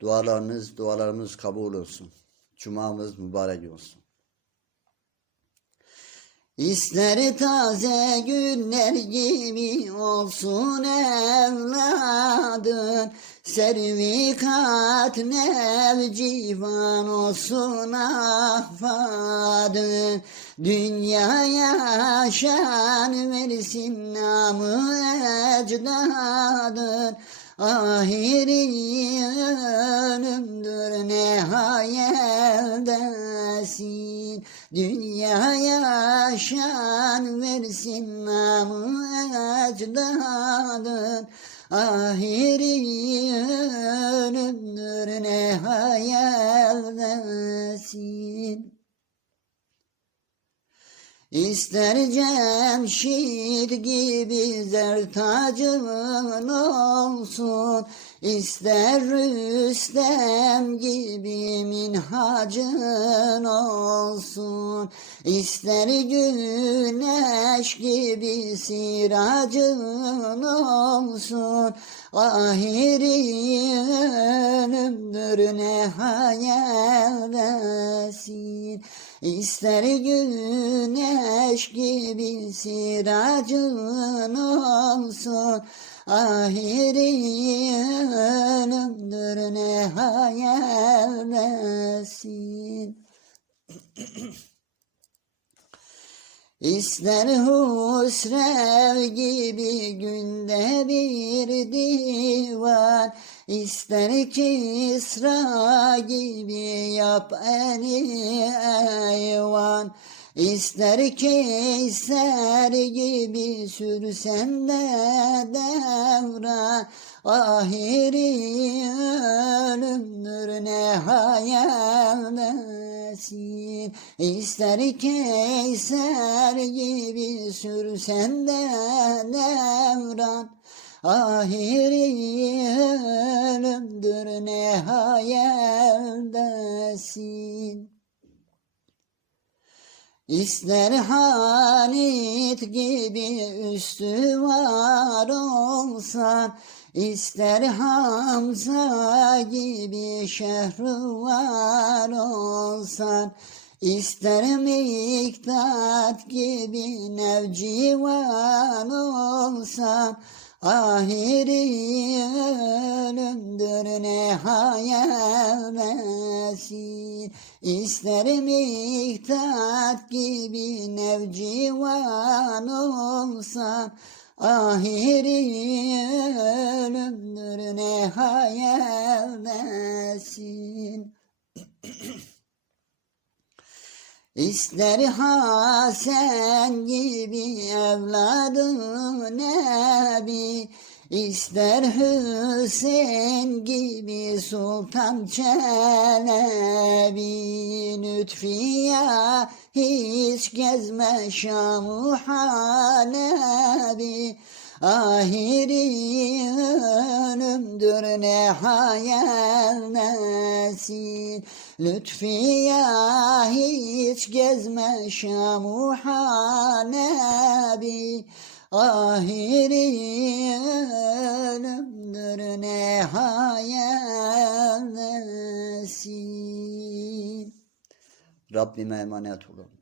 Dualarınız, dualarımız kabul olsun. Cumamız mübarek olsun. İster taze günler gibi olsun evladın Servikat nevcivan olsun ahfadın Dünyaya şan versin namı ecdadın Ahiri ölümdür ne hayaldesin? Dünyaya şan versin namı ecdadın Ahiri ölümdür ne hayaldesin? İster cemşid gibi zertacın olsun İster Rüstem gibi minhacın olsun İster güneş gibi siracın olsun. Ahiri ölümdür ne hayaldesin İster güneş gibi siracın olsun. Ahiri ölümdür ne hayaldesin İster husrev gibi günde bir divan İster Kisra gibi yap eni eyvan İster Keyser gibi sürsen de devran Ahiri ölümdür ne hayaldesin. İster Keyser gibi sürsen de devran Ahiri ölümdür ne hayaldesin İster Halit gibi üstü var olsan İster Hamza gibi şehri var olsan İster Miktat gibi nevcivan olsan Ahiri ölümdür ne hayaldesin İster Miktat gibi nevcivan olsan Ahiri ölümdür ne hayaldesin İster Hasan gibi evladım Nebi İster Hüseyin gibi Sultan Çelebi Lütfiye hiç gezme Şam-ı Halebi Ahiri ölümdür ne hayaldesin Lütfiye hiç gezme Şam-ı Halebi Ahiri ölümdür ne hayaldesin Rabbime emanet olun.